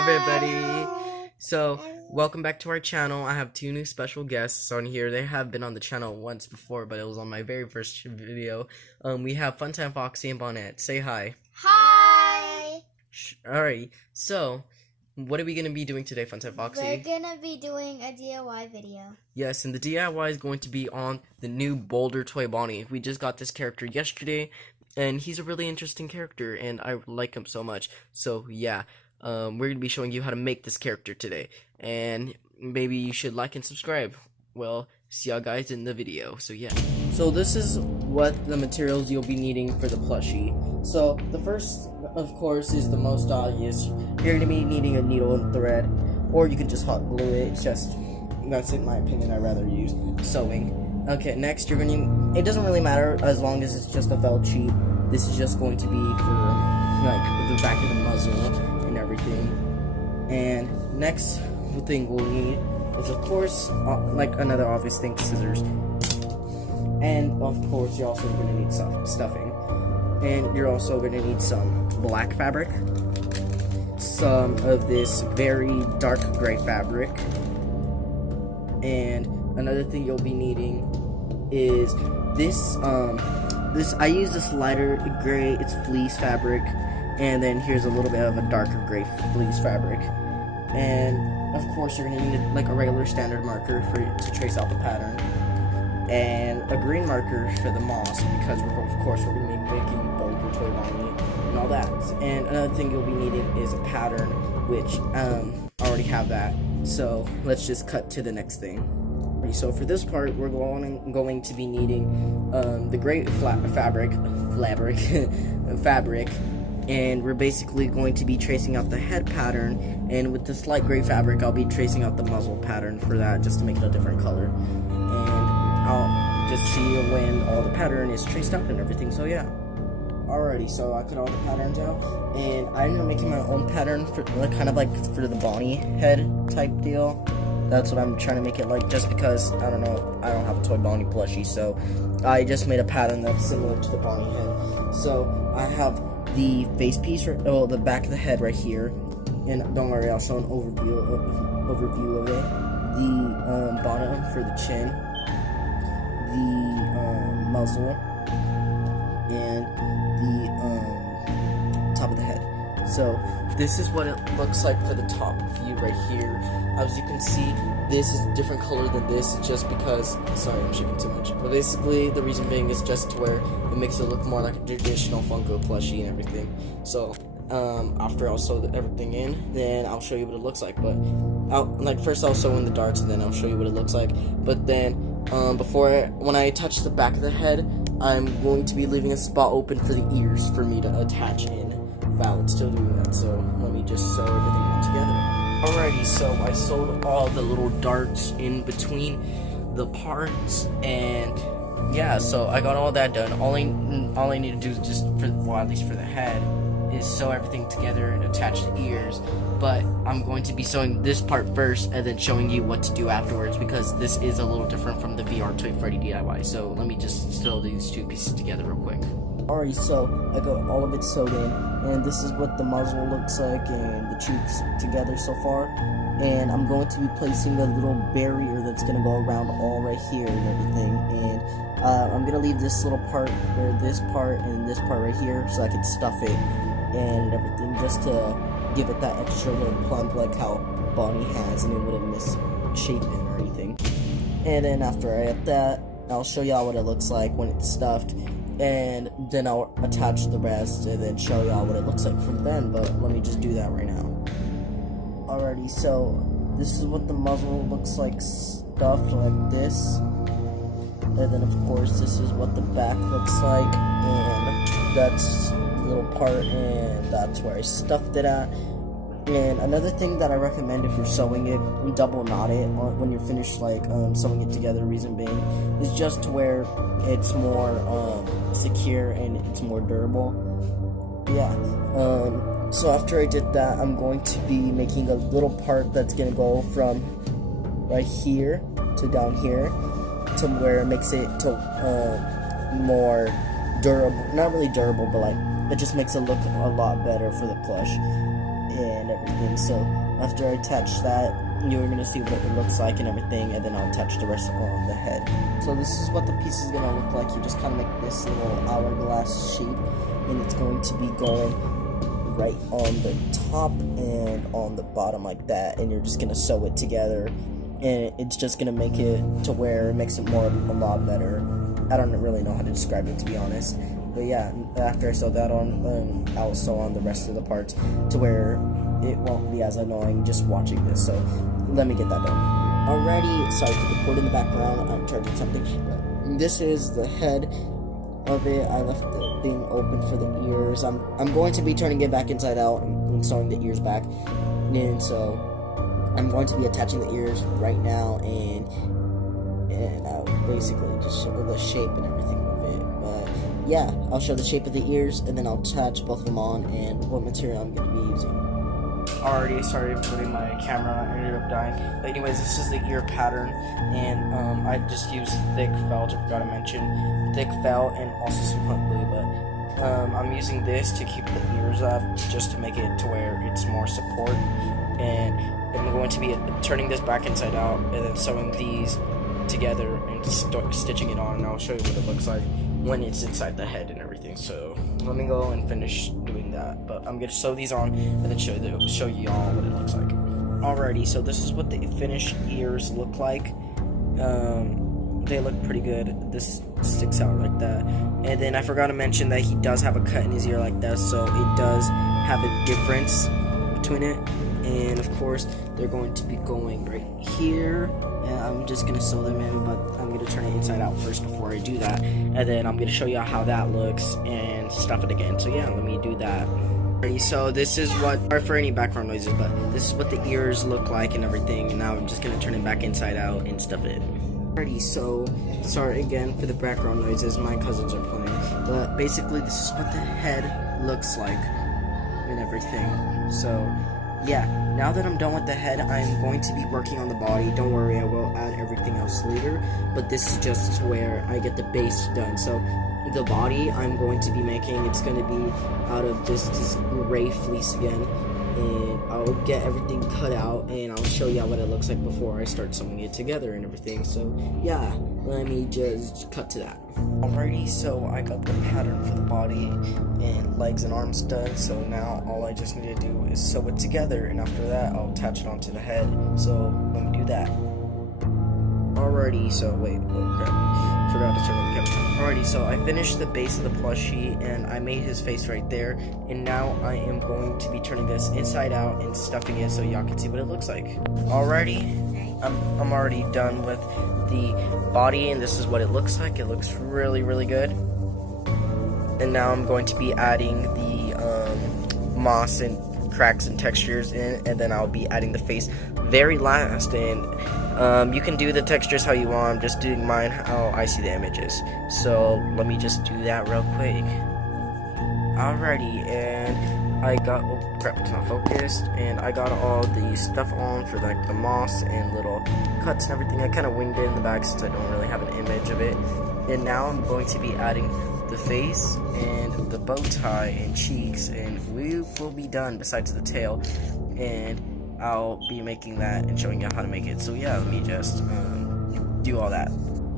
everybody. So, welcome back to our channel. I have two new special guests on here. They have been on the channel once before, but it was on my very first video. We have Funtime Foxy and Bonnet. Say hi. Hi! Alright, so, what are we going to be doing today, Funtime Foxy? We're going to be doing a DIY video. Yes, and the DIY is going to be on the new Boulder toy Bonnie. We just got this character yesterday, and he's a really interesting character, and I like him so much. So, yeah. We're going to be showing you how to make this character today, and maybe you should like and subscribe. Well, see y'all guys in the video, so yeah. So this is what the materials you'll be needing for the plushie. So the first, of course, is the most obvious. You're going to be needing a needle and thread, or you could just hot glue it. That's in my opinion, I'd rather use sewing. Okay, next you're going to, it doesn't really matter as long as it's just a felt sheet. This is just going to be for like the back of the muzzle and everything. And next thing we'll need is, of course, like another obvious thing, scissors. And of course you're also going to need some stuffing. And you're also going to need some black fabric, some of this very dark gray fabric, and another thing you'll be needing is this I use this lighter gray, it's fleece fabric, and then here's a little bit of a darker gray fleece fabric. And of course you're going to need like a regular standard marker to trace out the pattern, and a green marker for the moss, because of course we're going to be making Boulder toy Bonnie and all that. And another thing you'll be needing is a pattern, which I already have that. So let's just cut to the next thing. So for this part, we're going to be needing the gray fabric, and we're basically going to be tracing out the head pattern. And with this light gray fabric, I'll be tracing out the muzzle pattern for that, just to make it a different color. And I'll just see when all the pattern is traced out and everything. So yeah. Alrighty, so I cut all the patterns out, and I ended up making my own pattern for kind of like for the Bonnie head type deal. That's what I'm trying to make it like, just because, I don't know, I don't have a toy Bonnie plushie, so I just made a pattern that's similar to the Bonnie head. So I have the face piece, well, the back of the head right here, and don't worry, I'll show an overview of it. The bottom for the chin, the muzzle, and the top of the head. So this is what it looks like for the top view right here. As you can see, this is a different color than this, just because, sorry, I'm shaking too much, but basically the reason being is just to where it makes it look more like a traditional Funko plushie and everything. So after I'll sew everything in, then I'll show you what it looks like. But first I'll sew in the darts, and then I'll show you what it looks like. But then when I touch the back of the head, I'm going to be leaving a spot open for the ears for me to attach in while it's still doing that. So let me just sew everything all together. Alrighty, so I sewed all the little darts in between the parts, and yeah, so I got all that done. All I need to do is just at least for the head, is sew everything together and attach the ears. But I'm going to be sewing this part first and then showing you what to do afterwards, because this is a little different from the VR Toy Freddy DIY. So let me just sew these two pieces together real quick. Alright, so I got all of it sewed in, and this is what the muzzle looks like and the cheeks together so far. And I'm going to be placing a little barrier that's going to go around all right here and everything. And I'm going to leave this little part, or this part and this part right here, so I can stuff it and everything, just to give it that extra little plump like how Bonnie has, and it wouldn't misshape it or anything. And then after I get that, I'll show y'all what it looks like when it's stuffed, and then I'll attach the rest and then show y'all what it looks like from then. But let me just do that right now. Alrighty, so this is what the muzzle looks like stuffed like this, and then of course this is what the back looks like, and that's the little part, and that's where I stuffed it at. And another thing that I recommend, if you're sewing it, double knot it when you're finished sewing it together. Reason being is just to where it's more secure and it's more durable. Yeah. So after I did that, I'm going to be making a little part that's gonna go from right here to down here, to where it makes it more durable. Not really durable, but like it just makes it look a lot better for the plush. and everything. So after I attach that, you're gonna see what it looks like and everything, and then I'll attach the rest on the head. So this is what the piece is gonna look like. You just kind of make this little hourglass shape, and it's going to be going right on the top and on the bottom like that, and you're just gonna sew it together, and it's just gonna make it to where it makes it a lot better. I don't really know how to describe it, to be honest, but yeah, after I sew that on, I'll sew on the rest of the parts to where it won't be as annoying just watching this. So let me get that done. Alrighty, sorry for the cord in the background, I'm charging something. This is the head of it. I left the thing open for the ears. I'm going to be turning it back inside out and sewing the ears back, and so I'm going to be attaching the ears right now, and I'll basically just show the shape and everything of it. But yeah, I'll show the shape of the ears, and then I'll attach both of them on and what material I'm going to be using. Already started putting my camera, ended up dying. But anyways, this is the ear pattern, and I just used thick felt. I forgot to mention thick felt and also some hot glue. But I'm using this to keep the ears up, just to make it to where it's more support. And I'm going to be turning this back inside out and then sewing these together and stitching it on. And I'll show you what it looks like when it's inside the head and everything. So let me go and finish doing that, but I'm gonna sew these on and then show you all what it looks like. Alrighty, so this is what the finished ears look like. They look pretty good. This sticks out like that, and then I forgot to mention that he does have a cut in his ear like that, so it does have a difference between it. And of course they're going to be going right here, and I'm just gonna sew them in, but I'm gonna turn it inside out first before I do that, and then I'm gonna show you how that looks and stuff it again. So yeah, let me do that. Alrighty, so this is what, sorry for any background noises, but this is what the ears look like and everything, and now I'm just gonna turn it back inside out and stuff it. Alrighty, so sorry again for the background noises, my cousins are playing, but basically this is what the head looks like and everything. So yeah, now that I'm done with the head, I'm going to be working on the body. Don't worry, I will add everything else later, but this is just where I get the base done. So the body I'm going to be making, it's going to be out of this gray fleece again, and I'll get everything cut out and I'll show you what it looks like before I start sewing it together and everything. So yeah, let me just cut to that. Alrighty, so I got the pattern for the body and legs and arms done, so now all I just need to do is sew it together, and after that I'll attach it onto the head. So let me do that. Alrighty, so wait, oh crap, forgot to turn on the camera. Alrighty, so I finished the base of the plushie and I made his face right there, and now I am going to be turning this inside out and stuffing it so y'all can see what it looks like. Alrighty, I'm already done with the body, and this is what it looks like. It looks really, really good. And now I'm going to be adding the moss and cracks and textures in, and then I'll be adding the face very last. And you can do the textures how you want. I'm just doing mine how I see the images. So let me just do that real quick. Alrighty, and I got, oh crap, it's not focused, and I got all the stuff on for like the moss and little cuts and everything. I kind of winged it in the back since I don't really have an image of it. And now I'm going to be adding the face and the bow tie and cheeks, and we will be done besides the tail, and I'll be making that and showing you how to make it. So yeah, let me just do all that.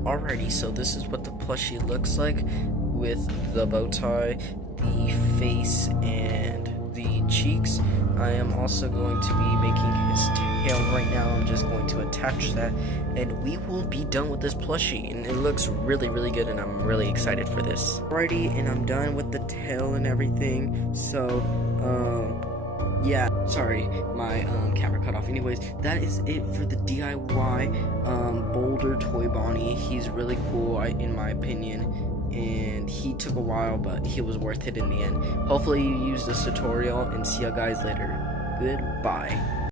Alrighty, so this is what the plushie looks like with the bow tie, the face, and the cheeks. I am also going to be making his tail right now. I'm just going to attach that, and we will be done with this plushie, and it looks really, really good, and I'm really excited for this. Alrighty, and I'm done with the tail and everything, so yeah, sorry, my camera cut off. Anyways, that is it for the DIY Boulder toy Bonnie. He's really cool, in my opinion, and he took a while, but he was worth it in the end. Hopefully you use this tutorial, and see you guys later. Goodbye.